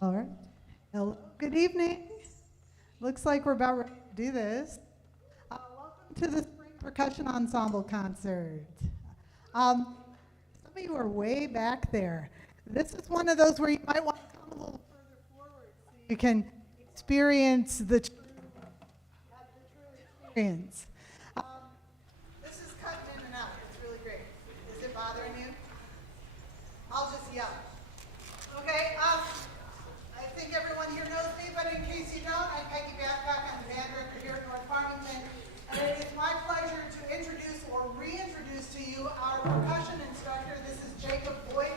All right. Hello. Good evening. Looks like we're about ready to do this. Welcome to the Spring Percussion Ensemble concert. Some of you are way back there. This is one of those where you might want to come a little further forward so you can experience the true experience. This is cutting in and out. It's really great. Is it bothering you? I'll just yell. Okay. I think everyone here knows me, but in case you don't, I'm Peggy Babcock. I'm the band director here at North Farmington, and it is my pleasure to introduce or reintroduce to you our percussion instructor. This is Jacob Boyd.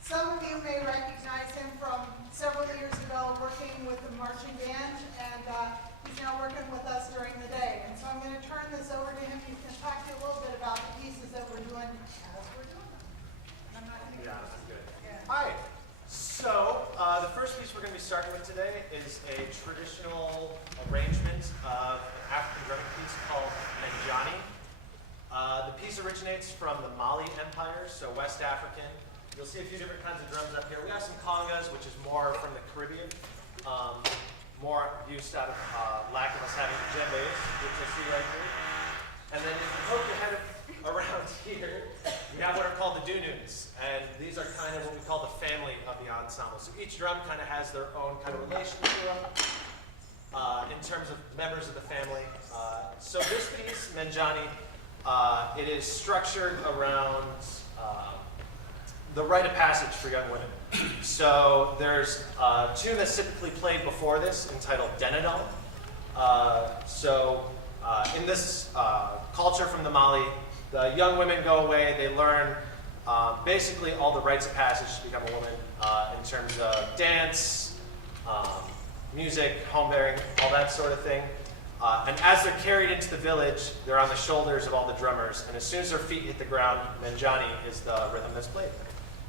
Some of you may recognize him from several years ago working with the marching band, and he's now working with us during the day. And so I'm going to turn this over to him. He's going to talk to you a little bit about the pieces that we're doing as we're doing them. And I'm not going to this is good. Yeah. Hi. So, the first piece we're going to be starting with today is a traditional arrangement of an African drumming piece called Menjani. The piece originates from the Mali Empire, so West African. You'll see a few different kinds of drums up here. We have some congas, which is more from the Caribbean, more used out of lack of us having djembes, which I see right here. And then if you poke your head around here, we have what are called the dununs, and these are kind of what we call the family of the ensemble. So each drum kind of has their own kind of relation to them in terms of members of the family. So this piece, Menjani, it is structured around the rite of passage for young women. So there's a tune that's typically played before this entitled Denadon. In this culture from the Mali, the young women go away, they learn basically all the rites of passage to become a woman in terms of dance, music, home bearing, all that sort of thing. And as they're carried into the village, they're on the shoulders of all the drummers, and as soon as their feet hit the ground, Menjani is the rhythm that's played.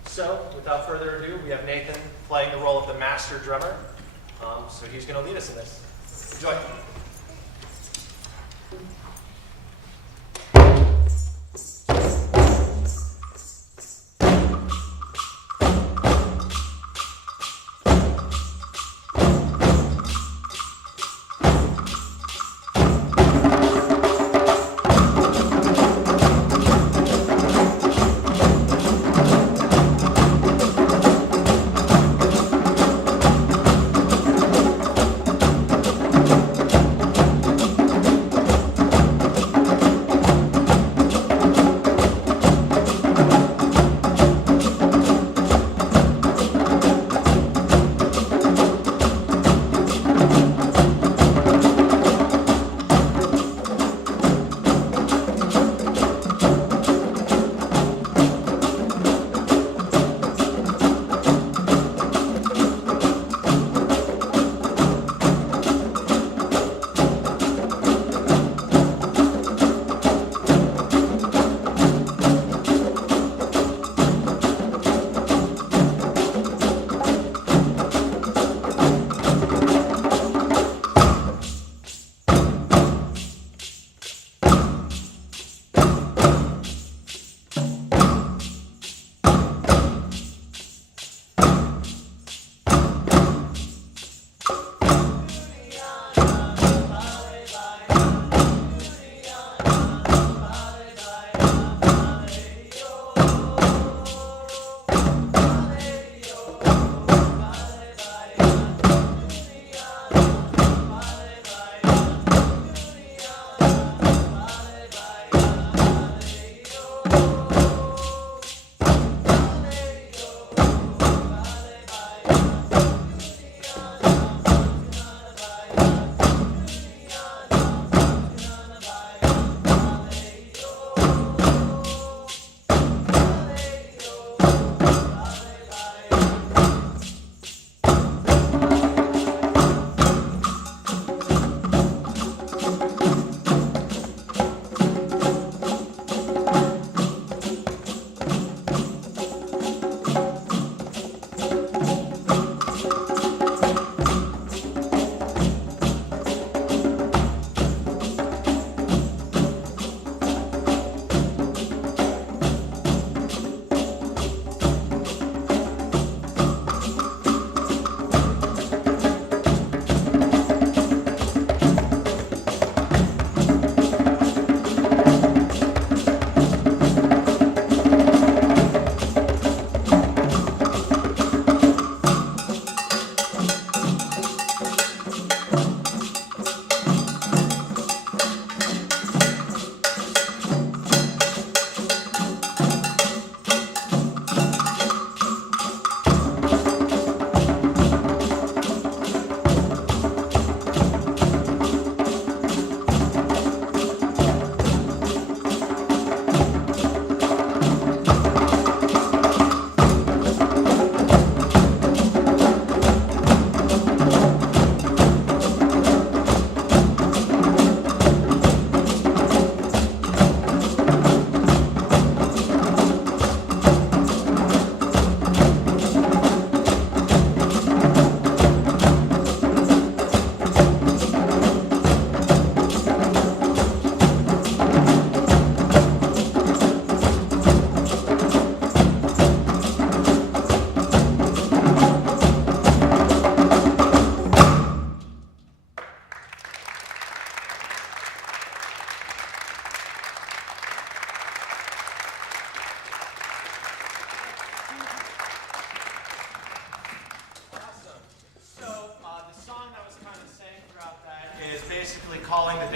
So, without further ado, we have Nathan playing the role of the master drummer. So he's going to lead us in this. Enjoy.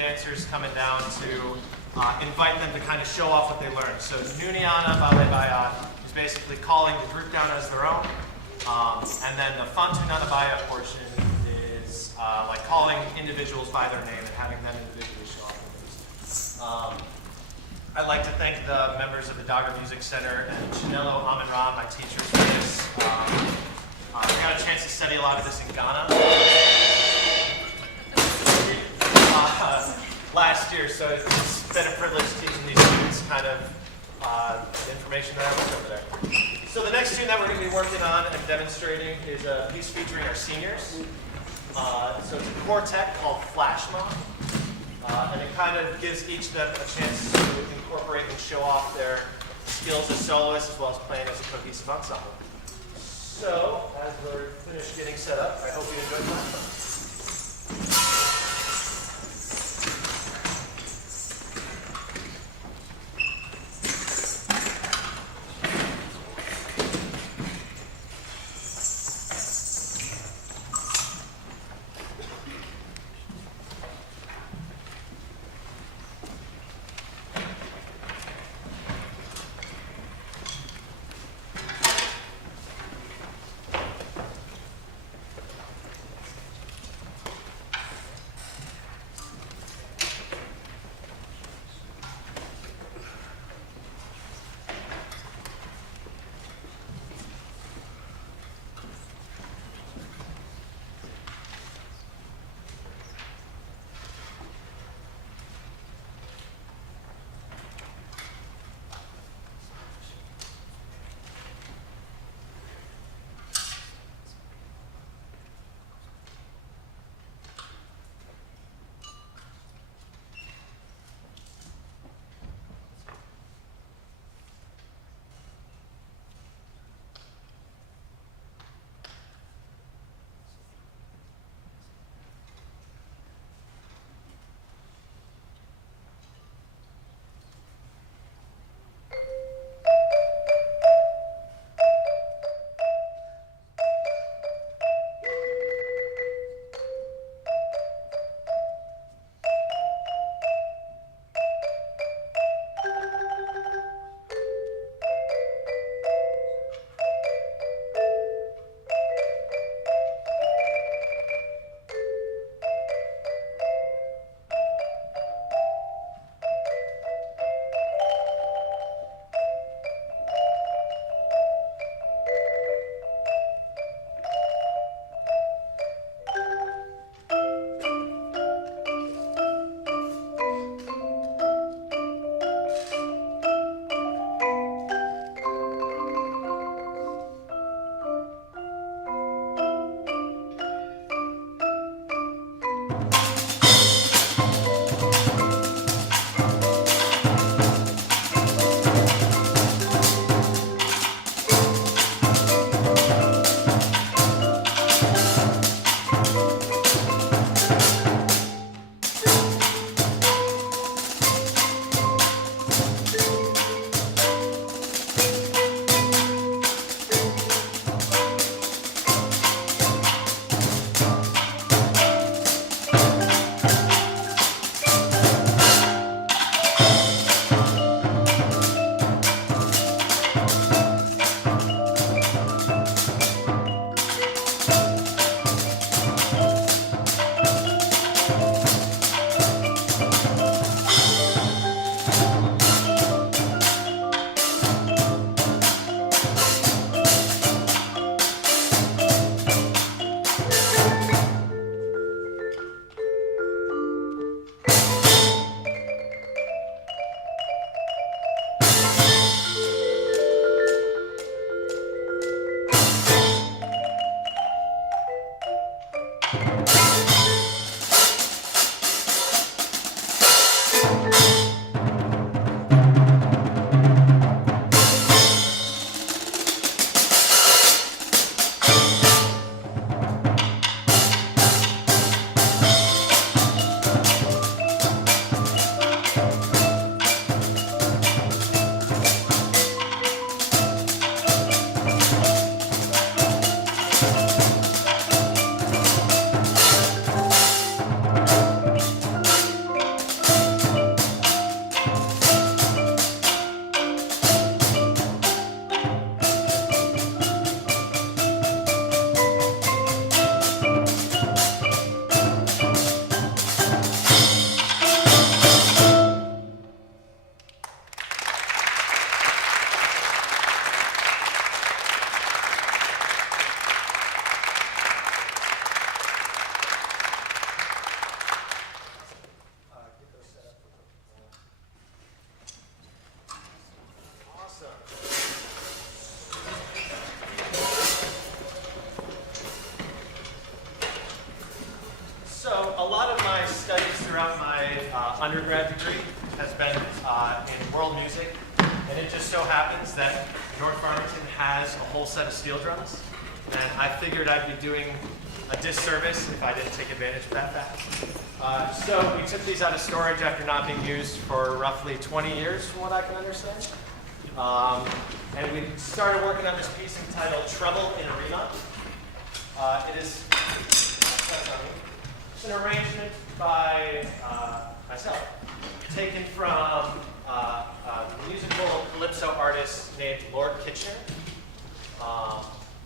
dancers coming down to invite them to kind of show off what they learned. So Nuniana Ballet Baya is basically calling the group down as their own. And then the Fantunana Baya portion is like calling individuals by their name and having them individually show off their music. I'd like to thank the members of the Dagger Music Center and Chinelo Amin-Ra, my teachers, for this. I got a chance to study a lot of this in Ghana last year, so it's been a privilege teaching these students kind of the information that I learned over there. So the next tune that we're going to be working on and demonstrating is a piece featuring our seniors. So it's a quartet called Flash Mob. And it kind of gives each of them a chance to incorporate and show off their skills as soloists as well as playing as a cohesive ensemble. So, as we're finished getting set up, I hope you enjoyed Flash Mob. undergrad degree has been in world music, and it just so happens that North Farmington has a whole set of steel drums, and I figured I'd be doing a disservice if I didn't take advantage of that fact. So we took these out of storage after not being used for roughly 20 years, from what I can understand. And we started working on this piece entitled Trouble in a Remount. It is an arrangement by myself, taken from a musical calypso artist named Lord Kitchener.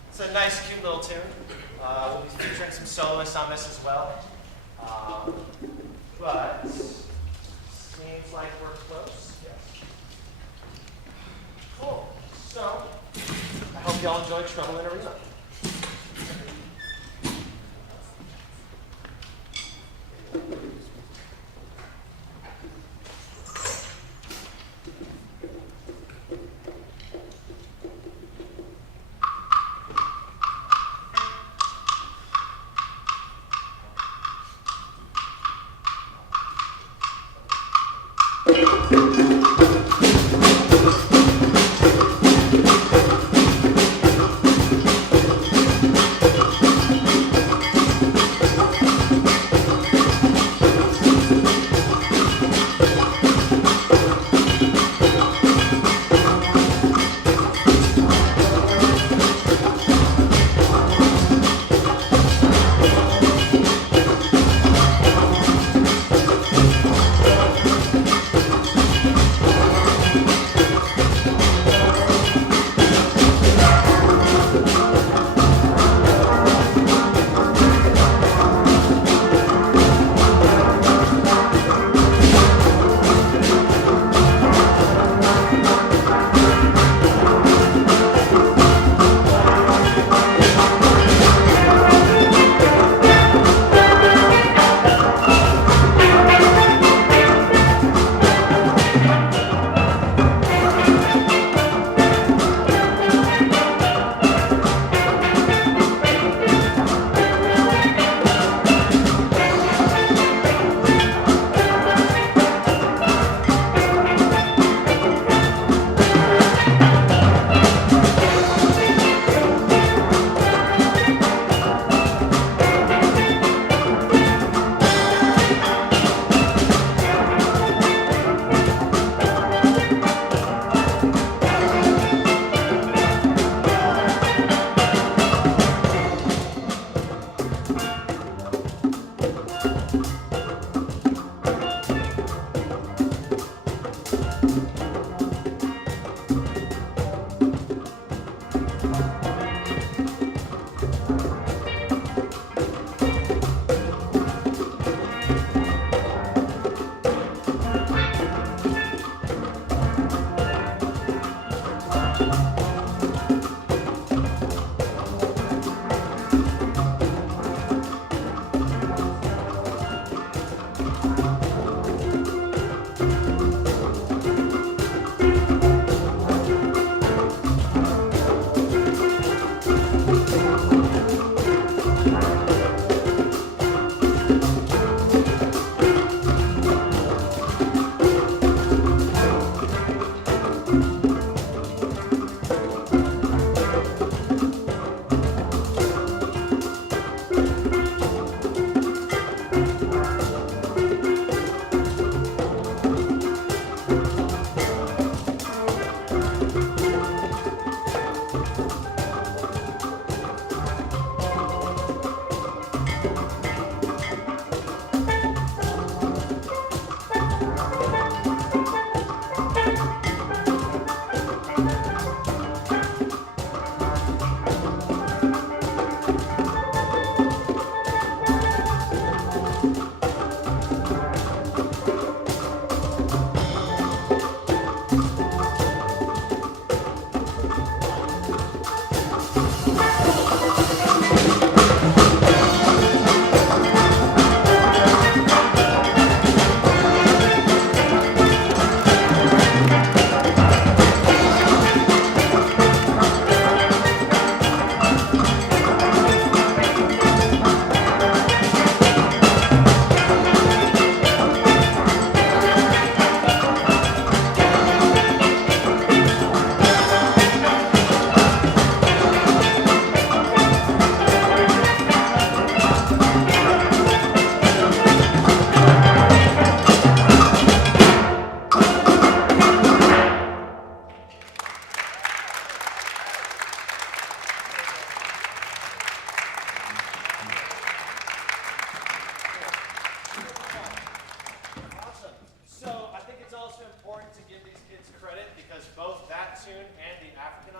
It's a nice, cute little tune. We'll be featuring some soloists on this as well. But seems like we're close. Yes. Cool. So I hope y'all enjoy Trouble in a Remount.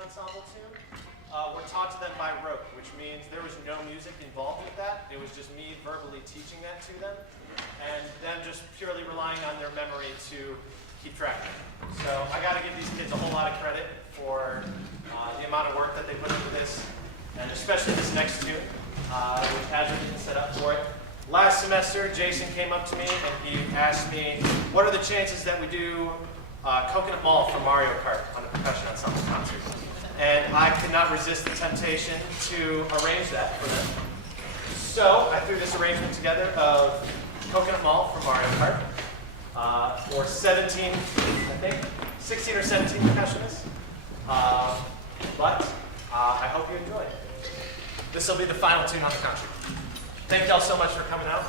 ensemble tune were taught to them by rote, which means there was no music involved with that. It was just me verbally teaching that to them, and them just purely relying on their memory to keep track of it. So I got to give these kids a whole lot of credit for the amount of work that they put into this, and especially this next tune, which has everything set up for it. Last semester, Jason came up to me and he asked me, what are the chances that we do Coconut Mall for Mario Kart on the Percussion Ensemble concert? And I could not resist the temptation to arrange that for them. So I threw this arrangement together of Coconut Mall for Mario Kart for 17, I think, 16 or 17 percussionists. But I hope you enjoy it. This will be the final tune on the concert. Thank y'all so much for coming out.